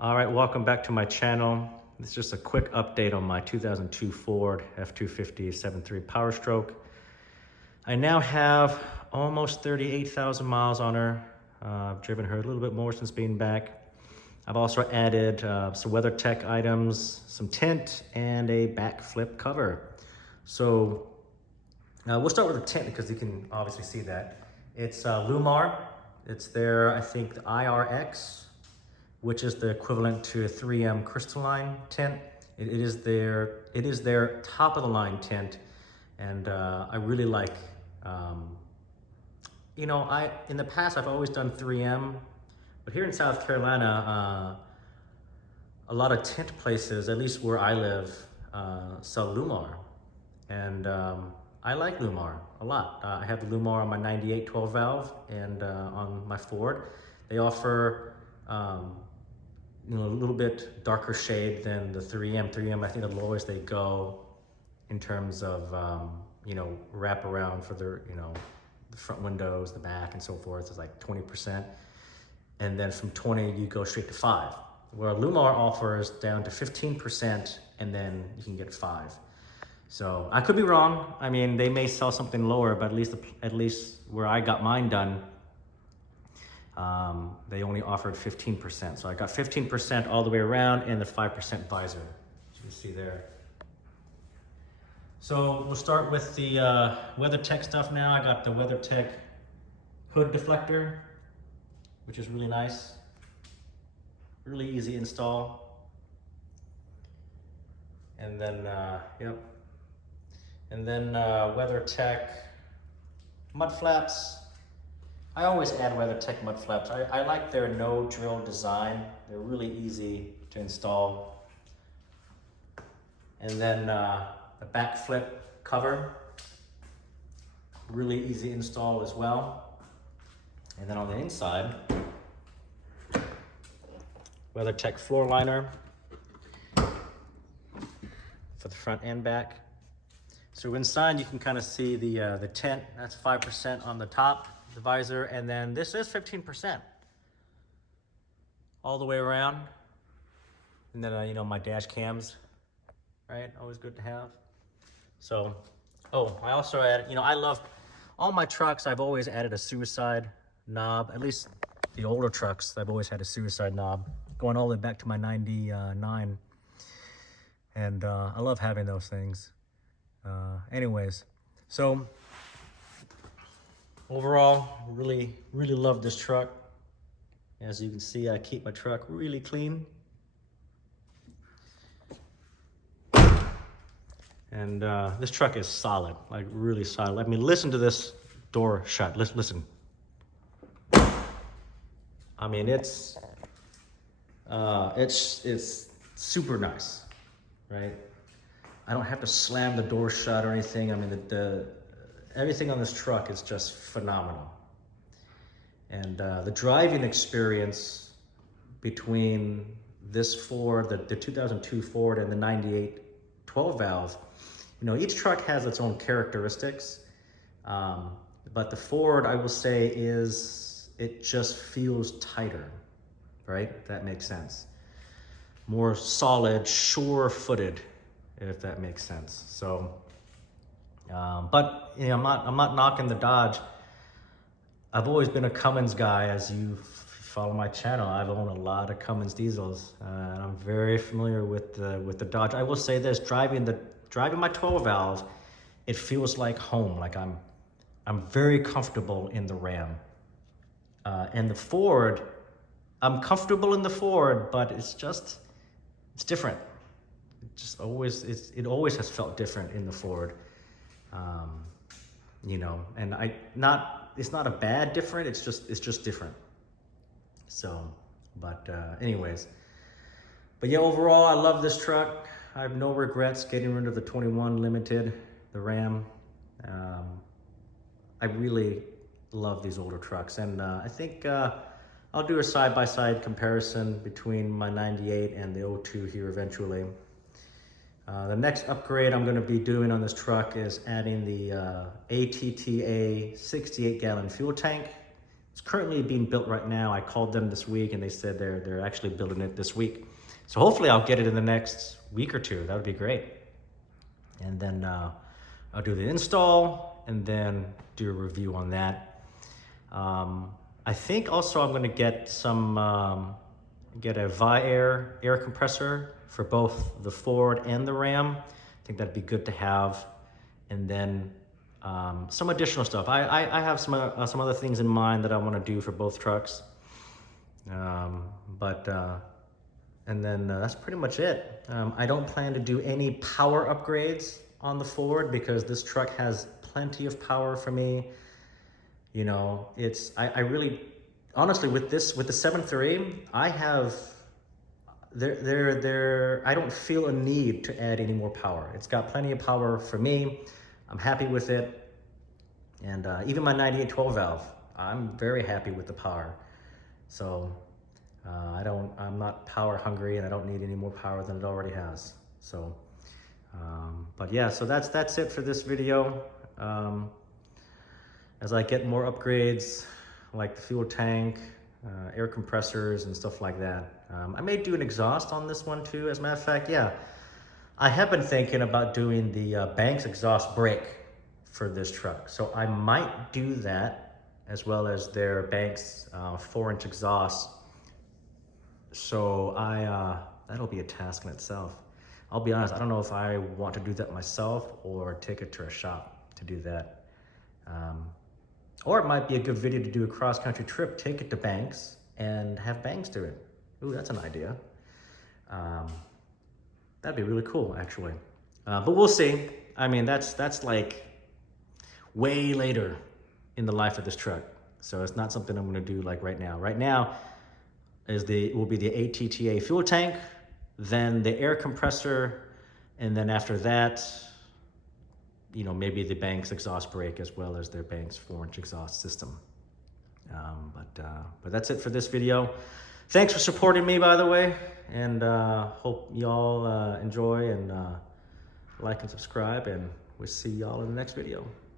All right, welcome back to my channel. This is just a quick update on my 2002 Ford F-250 7.3 Power Stroke. I now have almost 38,000 miles on her. I've driven her a little bit more since being back. I've also added some WeatherTech items, some tint, and a Bakflip cover. So we'll start with the tint because you can obviously see that. It's LLumar. It's their, I think, the IRX, which is the equivalent to a 3M crystalline tint. It is their top of the line tint, and I really like. In the past I've always done 3M, but here in South Carolina, a lot of tint places, at least where I live, sell LLumar, and I like LLumar a lot. I have the LLumar on my 98 12 valve and on my Ford. They offer a little bit darker shade than the 3M. 3M, I think the lowest they go in terms of, wrap around for their, the front windows, the back and so forth is like 20%. And then from 20, you go straight to 5. Where LLumar offers down to 15% and then you can get 5. So I could be wrong. I mean, they may sell something lower, but at least where I got mine done, they only offered 15%. So I got 15% all the way around and the 5% visor, as you can see there. So we'll start with the WeatherTech stuff now. I got the WeatherTech hood deflector, which is really nice. Really easy install. And then, And then WeatherTech mud flaps. I always add WeatherTech mud flaps. I like their no drill design. They're really easy to install. And then the Bakflip cover. Really easy install as well. And then on the inside, WeatherTech floor liner for the front and back. So inside you can kind of see the tint. That's 5% on the top, the visor, and then this is 15% all the way around. And then my dash cams, right? Always good to have. So, I also added, I love all my trucks. I've always added a suicide knob. At least the older trucks, I've always had a suicide knob going all the way back to my 99. And I love having those things. Anyways, so overall, really love this truck. As you can see, I keep my truck really clean. And this truck is solid, like really solid. I mean, listen to this door shut. Listen. I mean, it's super nice, right? I don't have to slam the door shut or anything. I mean, everything on this truck is just phenomenal. And the driving experience between this Ford, the 2002 Ford and the 98 12 valve, each truck has its own characteristics. But the Ford, I will say, it just feels tighter, right? If that makes sense. More solid, sure-footed, if that makes sense. So, but I'm not knocking the Dodge. I've always been a Cummins guy. As you follow my channel, I've owned a lot of Cummins diesels, and I'm very familiar with the Dodge. I will say this: driving my 12 valve, it feels like home. Like I'm very comfortable in the Ram. And the Ford, I'm comfortable in the Ford, but it's different. It always has felt different in the Ford, and it's not a bad different, it's just different. So, but yeah, overall, I love this truck. I have no regrets getting rid of the 21 Limited, the Ram. I really love these older trucks, and I think I'll do a side-by-side comparison between my 98 and the 02 here eventually. The next upgrade I'm going to be doing on this truck is adding the ATTA 68-gallon fuel tank. It's currently being built right now. I called them this week and they said they're actually building it this week. So hopefully I'll get it in the next week or two. That would be great. And then I'll do the install and then do a review on that. I think also I'm gonna get some, get a Vi-Air air compressor for both the Ford and the Ram. I think that'd be good to have. And then some additional stuff. I have some other things in mind that I want to do for both trucks. And then that's pretty much it. I don't plan to do any power upgrades on the Ford because this truck has plenty of power for me. You know, I really, honestly, with the 7.3, I have, I don't feel a need to add any more power. It's got plenty of power for me. I'm happy with it. And even my 9812 valve, I'm very happy with the power. So I'm not power hungry and I don't need any more power than it already has. So, but yeah, so that's it for this video. As I get more upgrades, like the fuel tank, air compressors and stuff like that. I may do an exhaust on this one too. As a matter of fact, yeah, I have been thinking about doing the Banks exhaust brake for this truck. So I might do that as well as their Banks 4-inch exhaust. So that'll be a task in itself. I'll be honest, I don't know if I want to do that myself or take it to a shop to do that. Or it might be a good video to do a cross-country trip, take it to Banks and have Banks do it. Ooh, that's an idea. That'd be really cool, actually. But we'll see. I mean, that's like way later in the life of this truck. So it's not something I'm gonna do like right now. Right now will be the ATTA fuel tank, then the air compressor, and then after that, you know, maybe the Banks exhaust brake as well as their Banks 4-inch exhaust system. But that's it for this video. Thanks for supporting me, by the way, and hope y'all enjoy and like and subscribe, and we'll see y'all in the next video.